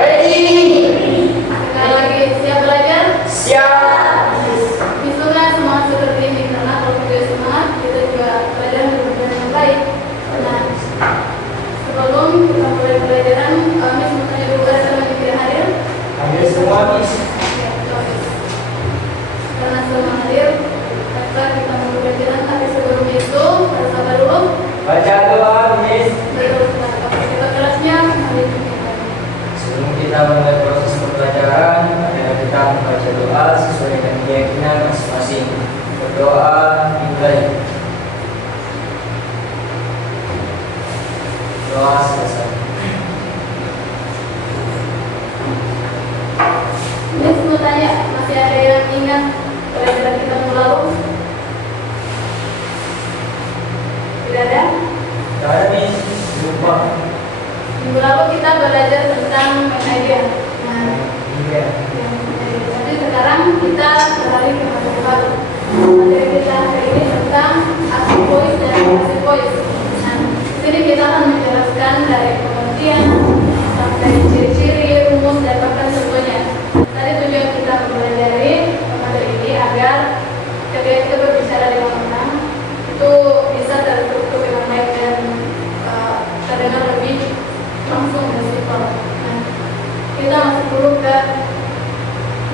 Ready? Sekali lagi, siap belajar? Siap. Misalnya semangat seperti ini, karena kalau kita semangat, kita juga belajar dengan yang baik. Nah, sebelum kita mulai pelajaran, Miss mau tanya dulu, ada teman yang tidak hadir? Hadir semua, Miss. Ya, oke. Karena semua hadir, maka kita mulai pelajaran. Tapi sebelum itu, harus apa dulu? Baca doa, Miss. Betul, kita kelasnya hari ini. Sebelum kita mulai proses pembelajaran, marilah kita membaca doa sesuai dengan keyakinan masing-masing. Berdoa dimulai. Doa selesai. Miss mau tanya, masih ada yang ingat pelajaran kita minggu lalu? Tidak ada? Tidak ada, Miss. Lupa. Minggu lalu kita belajar tentang media. Nah, Iya. tapi sekarang kita beralih ke materi baru. Materi kita hari ini tentang active voice dan passive voice. Nah, di sini kita akan menjelaskan dari pengertian sampai ciri-ciri, rumus, dan bahkan contohnya. Tadi tujuan kita mempelajari materi ini agar ketika kita berbicara dengan orang itu bisa terstruktur dengan baik dan terdengar lebih langsung dan simpel. Nah, kita masuk dulu ke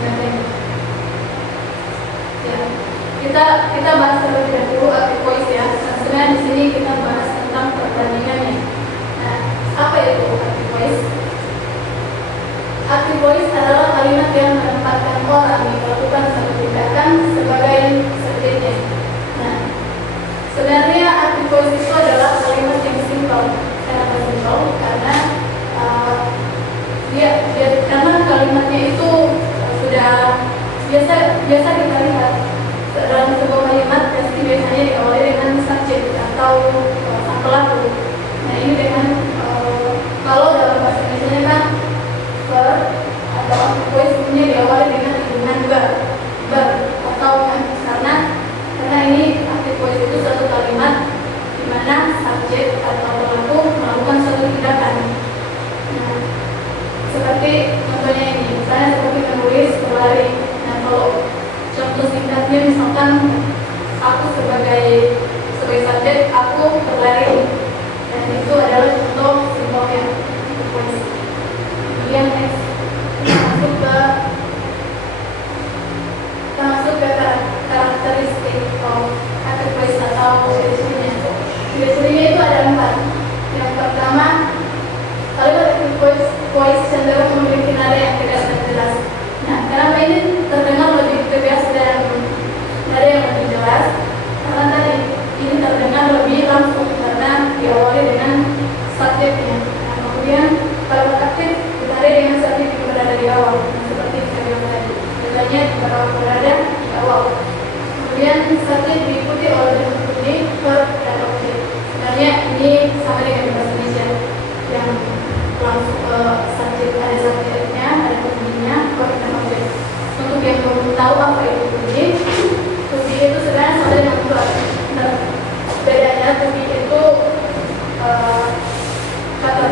materi. Ya, kita bahas terlebih dahulu active voice ya. Nah, sebenarnya di sini kita bahas tentang perbandingannya. Nah, apa itu active voice? Active voice adalah kalimat yang menempatkan orang yang melakukan satu tindakan sebagai subjeknya. Nah, sebenarnya active voice itu adalah kalimat yang simpel. Kenapa simpel? Karena karena kalimatnya itu sudah biasa kita lihat dalam sebuah kalimat pasti biasanya diawali dengan subjek atau sang pelaku. Nah, ini dengan kalau dalam bahasa Indonesia kan verb atau active voice umumnya diawali dengan verb atau kan, karena ini active voice itu suatu kalimat di mana subjek atau pelaku melakukan suatu tindakan. Nah, seperti contohnya ini, misalnya seperti menulis, berlari. Nah, kalau contoh singkatnya misalkan aku sebagai subjek, aku berlari, dan itu adalah contoh simpelnya active voice. Kemudian next, kita masuk ke karakteristik active voice atau ciri-cirinya. Ciri-cirinya itu ada 4. Yang pertama, kalimat active voice cenderung memiliki nada yang tegas dan jelas. Nah, kenapa ini terdengar lebih tegas dan nada yang lebih jelas? Karena tadi ini terdengar lebih langsung karena diawali dengan subjeknya. Nah, kemudian kalimat aktif ditarik dengan subjek yang berada di awal. Nah, seperti yang saya bilang tadi, biasanya berada di awal. Kemudian subjek diikuti oleh bentuk bunyi, verb, dan objek. Sebenarnya ini sama dengan bahasa Indonesia yang langsung subjek, ada subjeknya, ada bunyinya, verb, dan objek. Untuk yang belum tahu apa itu bunyi itu sebenarnya sama dengan verb. Nah, bedanya bunyi itu kata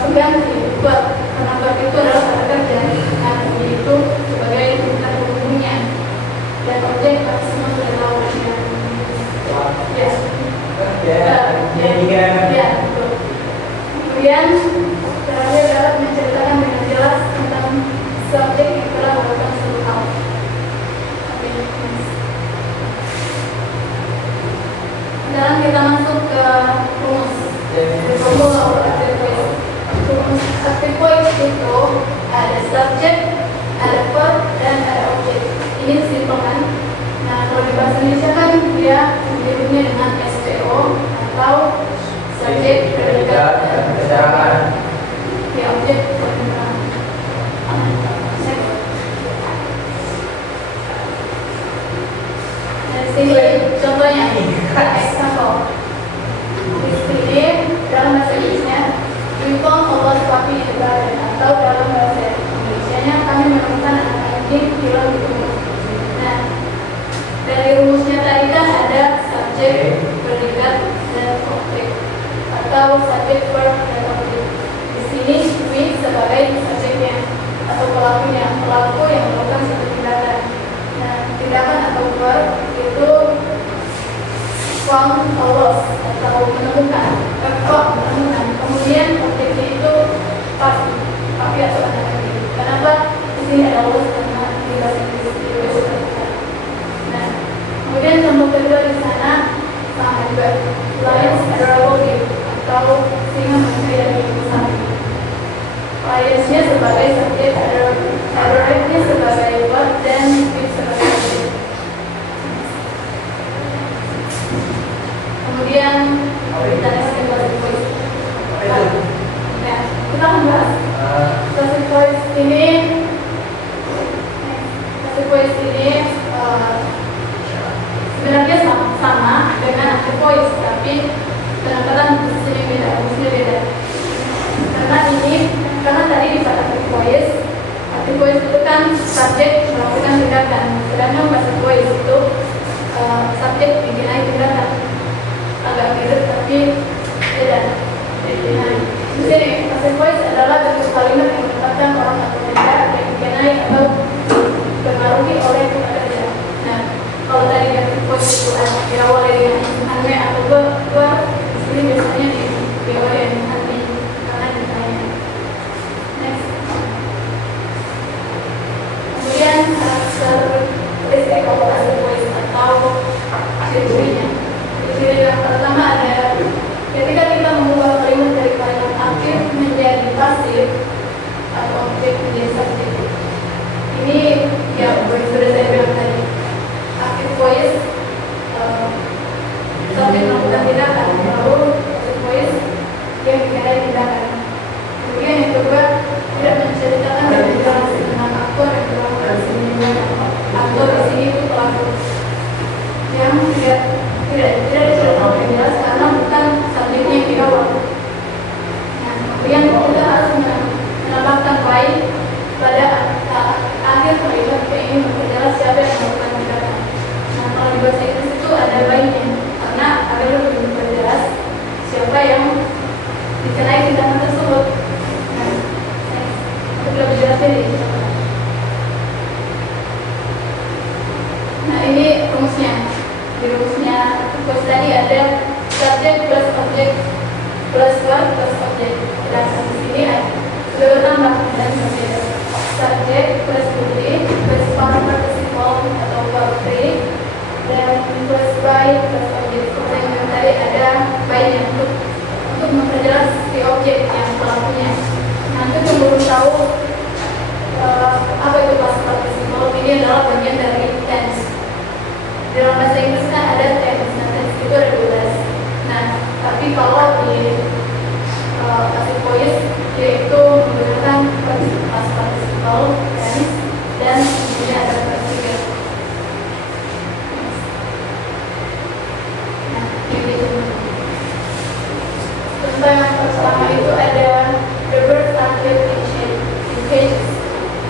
pengganti verb, karena verb itu adalah kata kerja, nah bunyi itu sebagai kata pembunuhnya, dan objek pasti semua sudah tahu ya. Ya, betul. Kemudian terakhir dapat menceritakan dengan jelas tentang subjek yang telah melakukan suatu hal. Oke, sekarang kita masuk ke rumus. Rumus active voice itu ada subjek, ada verb, dan ada objek. Ini simpel kan? Nah, kalau di bahasa Indonesia kan dia menyebutnya dengan SPO atau subjek, predikat, dan keterangan. Ya, objek keterangan. Nah, di sini contohnya, example. Di sini dalam bahasa Inggrisnya, we found a lost puppy in the garden, atau dalam bahasa Indonesia-nya kami menemukan anak anjing hilang di kebun. Nah, dari rumusnya tadi kan ada subjek, predikat, dan objek, atau subjek, verb, dan objek. Di sini we sebagai subjek atau pelaku yang melakukan suatu tindakan. Nah, tindakan atau verb itu found or lost atau menemukan. Kemudian objeknya itu pasti atau anak kecil. Kenapa di sini ada lost? Karena di bahasa Inggris itu bukan. Nah, kemudian contoh kedua di sana sama juga lions adorable gift atau singa manusia yang dipesankan. Lionsnya sebagai subjek, adorable-nya sebagai verb dan gift sebagai objek. Kemudian kita lihat passive voice. Nah, kita akan bahas passive voice ini. Passive voice ini sebenarnya sama dengan active voice, tapi kadang-kadang di sini beda. Karena tadi di active voice itu kan subjek melakukan tindakan, sedangkan passive voice itu subjek bikin tindakan. Agak mirip tapi beda. Di sini passive voice adalah bentuk kalimat yang menempatkan orang atau benda yang dikenai atau dipengaruhi oleh pekerja. Nah, kalau tadi active voice itu diawali dengan ane atau gua, di sini biasanya diawali dengan ane karena ditanya. Next. Kemudian karakteristik passive voice atau ciri-cirinya. Ciri yang pertama ada ketika kita mengubah kalimat dari kalimat aktif menjadi pasif atau objek menjadi subjek. Ini yang sudah saya bilang tadi. Active voice subjek melakukan tindakan, lalu passive voice yang dikenai tindakan. Kemudian yang kedua tidak menceritakan dan jelas tentang aktor yang berperan sini. Aktor di sini itu pelaku yang tidak diceritakan dengan jelas karena bukan subjeknya yang di awal. Nah, kemudian kita harus menambahkan baik pada akhir kalimat yang ingin memperjelas siapa yang melakukan tindakan. Nah, kalau di bahasa Inggris itu ada baiknya karena agar lebih memperjelas siapa yang dikenai tindakan tersebut. Nah, untuk lebih jelasnya diceritakan. Nah, ini rumusnya. Di rumusnya terus tadi ada subjek plus objek plus verb plus objek. Dan di sini sudah bertambah dan berbeda. Subjek plus body plus past participle atau verb 3 dan plus by plus objek. Seperti yang tadi ada by-nya untuk memperjelas si objek yang pelakunya. Nanti yang belum tahu apa itu past participle, ini adalah bagian dari tense. Dalam bahasa Inggris kan ada tense, tense itu ada 12. Nah, tapi kalau di passive voice yaitu menggunakan past participle, tense, dan kemudian ada partikel. Nah, ini contoh yang pertama itu ada the birds are kept in cages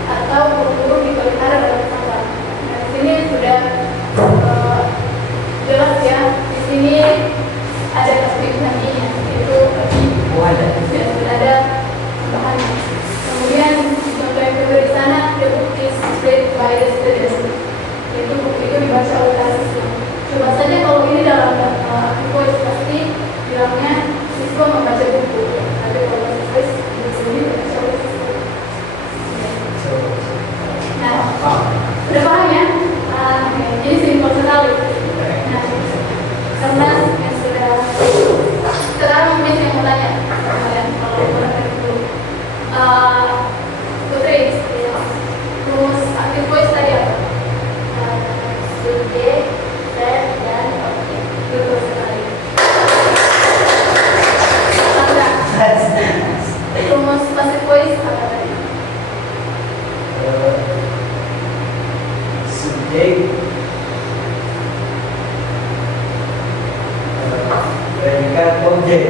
atau burung-burung dipelihara dalam kandang. Nah, di sini sudah jelas ya, di sini ada kesepakatan itu sudah ada tambahannya. Kemudian contoh yang kedua di sana the book is read by the students, yaitu buku itu dibaca oleh siswa. Coba saja kalau ini dalam active voice pasti bilangnya siswa membaca buku, tapi kalau passive voice di sini dibaca oleh siswa. Nah, sudah paham ya? Jadi simpel sekali. Nah, karena yang sudah sekarang mungkin saya mau tanya kalian kalau mereka itu Putri, rumus active voice tadi apa? Subjek, verb, dan objek. Betul sekali. Rumus passive voice apa tadi? Subjek, predikat, objek.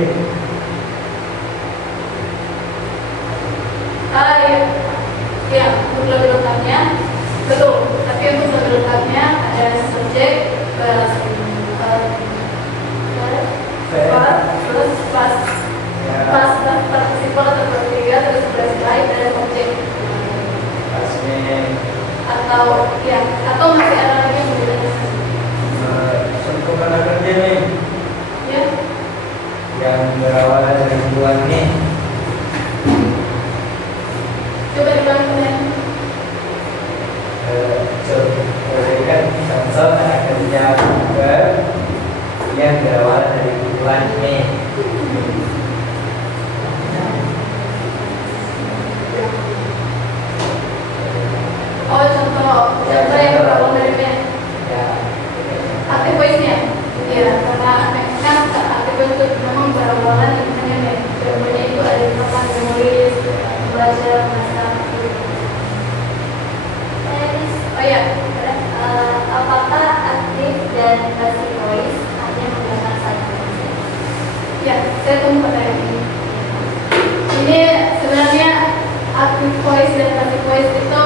Ya, untuk lebih lengkapnya betul. Tapi untuk lebih lengkapnya ada subjek plus pas participle atau ketiga terus plus by dan objek. atau masih ada lagi yang membedakan? Contoh kata kerja nih Ya, yang berawal dari hubungan nih. coba diulangi kemudian. Kan contoh kata kerja verb yang berawal dari hubungan nih. Oh, contoh yang berawal dari men. Ya, Aktif voice-nya. Iya, karena kan aktif voice itu memang berawalan dengan men. Contohnya itu ada misalkan menulis, membaca, masak. Oh iya, Apakah aktif dan passive voice hanya menggunakan satu konsep? ya, saya tunggu pertanyaan ini. Ini sebenarnya active voice dan passive voice itu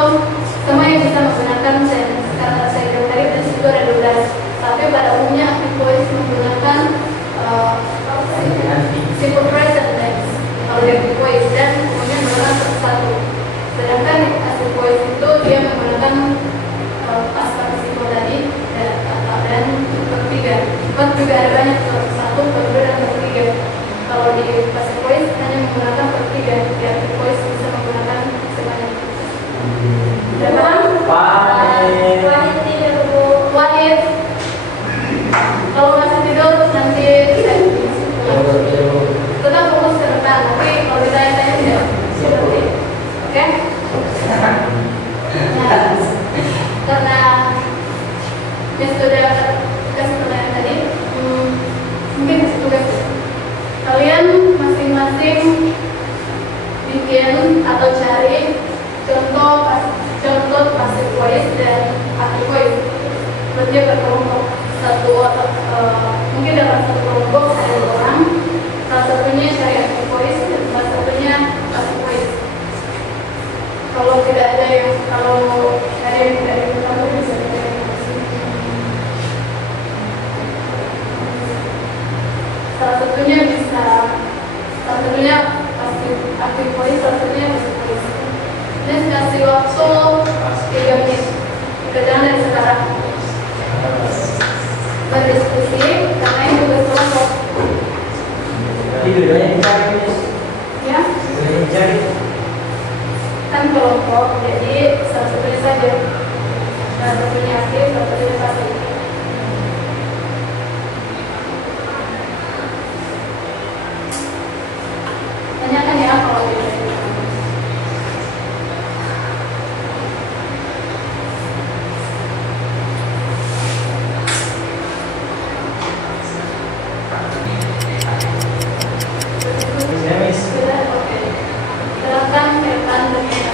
semua yang bisa menggunakan sense. Karena saya bilang tadi di situ ada 12. Tapi pada umumnya active voice menggunakan simple present tense kalau di active voice dan umumnya menggunakan satu. Sedangkan passive voice itu dia menggunakan past participle tadi dan ketiga. Verb juga ada banyak, satu, kedua, dan ketiga. Kalau di passive voice hanya menggunakan ketiga, di active voice bisa menggunakan sebanyak. Udah paham? Wanit tidak Bu. Wanit. Kalau masih tidur nanti tetap fokus ke depan. Tapi kalau ditanya-tanya tidak seperti, oke? Nah, karena ya sudah kasih pertanyaan tadi, mungkin kasih tugas kalian masing-masing bikin atau cari contoh passive voice dan active voice. Kerja berkelompok satu mungkin dalam satu kelompok ada 2 orang, salah satunya cari active voice dan salah satunya passive voice. Kalau tidak ada yang tidak ada bisa dicari. Salah satunya pasti active voice, salah satunya passive voice. Ini kasih waktu 3 menit. Kerjaan dari sekarang berdiskusi karena ini tugas kelompok. Jadi dua-duanya dicari, Miss. Ya, Dua-duanya dicari. kan kelompok, jadi salah satunya saja. Salah satunya aktif, salah satunya pasif. Tanyakan ya kalau tidak. Bisa, Miss. Sudah, oke. Silakan rekan dengan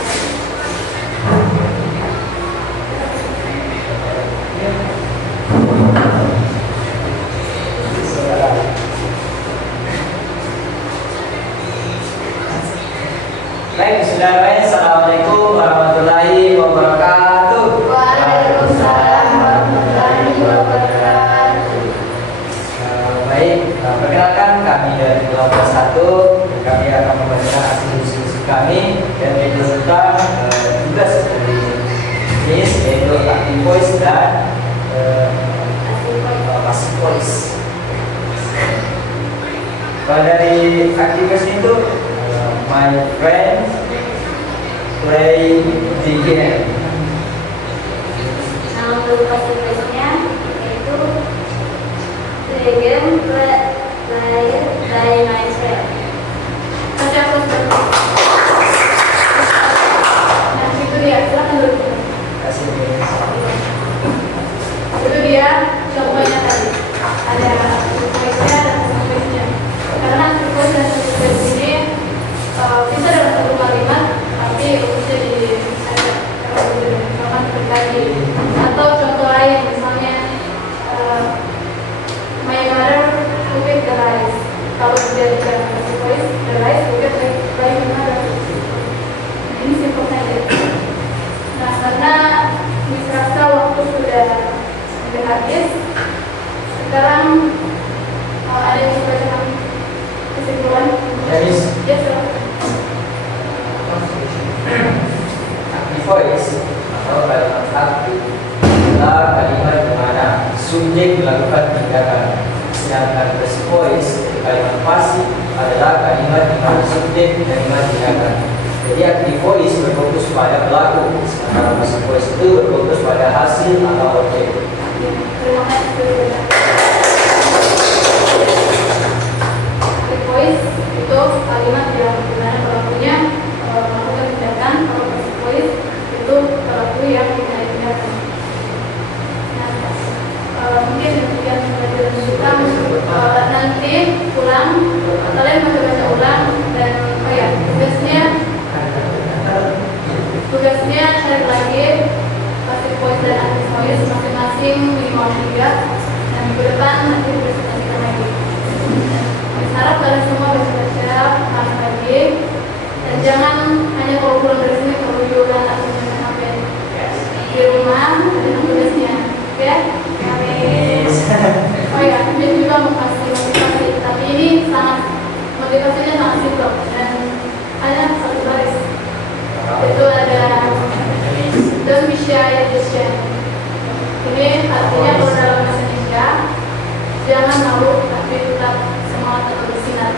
Baik, saudara, assalamualaikum warahmatullahi wabarakatuh. Waalaikumsalam warahmatullahi wabarakatuh. Baik, perkenalkan kami dari kelompok 1. Kami akan membaca hasil diskusi kami dan beserta tugas dari Miss, yaitu active voice dan passive voice. Kalau dari active voice itu my friend play the game. Nama untuk passive voice-nya yaitu the game played by my friend. Nanti aku sebentar. Nah, itu dia. Silakan dulu. Kasih Miss. Itu dia contohnya tadi. Ada voice-nya dan voice-nya. Karena voice dan voice ini bisa dalam satu kalimat, tapi bisa berbagi. Atau contoh lain, misalnya my mother cooked the rice. Kalau dia bicara passive voice, the rice cooked by my mother. Nah, ini simpel saja. Nah, karena dirasa waktu sudah habis, sekarang ada yang mau bacakan kesimpulan? Ya, Miss. Ya, silakan. Active voice atau kalimat subjek melakukan tindakan. Sedangkan passive voice di kalimat pasif adalah kalimat di mana subjek menerima tindakan. Jadi active voice berfokus pada pelaku, sementara passive voice itu berfokus pada hasil atau objek. Terima kasih. Active voice itu kalimat yang dimana pelakunya melakukan tindakan. Kalau passive voice itu pelaku yang mencari tindakan. Mungkin demikian pelajaran kita. Nanti pulang kalian masih baca ulang dan tugasnya cari lagi passive voice dan active voice masing-masing minimal 3 dan minggu depan nanti presentasikan lagi. Harap kalian semua baca-baca ulang lagi dan jangan hanya kalau pulang dari sini kalau juga langsung sampai di rumah dan tugasnya, ya. Oh ya, ini juga mau kasih motivasi, tapi ini motivasinya sangat simpel dan hanya satu baris. Itu ada don't be shy, just share. Ini artinya kalau dalam bahasa Indonesia jangan malu tapi tetap semangat atau bersinar.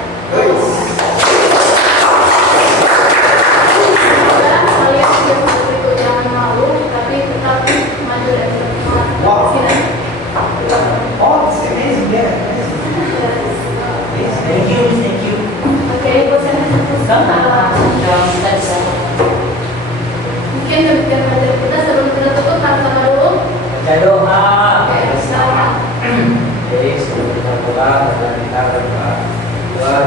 Kalian seperti itu, jangan malu tapi tetap maju dan semangat bersinar. Oh, it's amazing, yeah. Thank you. Oke, bosan mungkin demikian pelajaran kita. Sebelum kita tutup, sama dulu. Baca doa. Oke, selamat. Jadi sebelum kita pulang, kita berdoa. Tuhan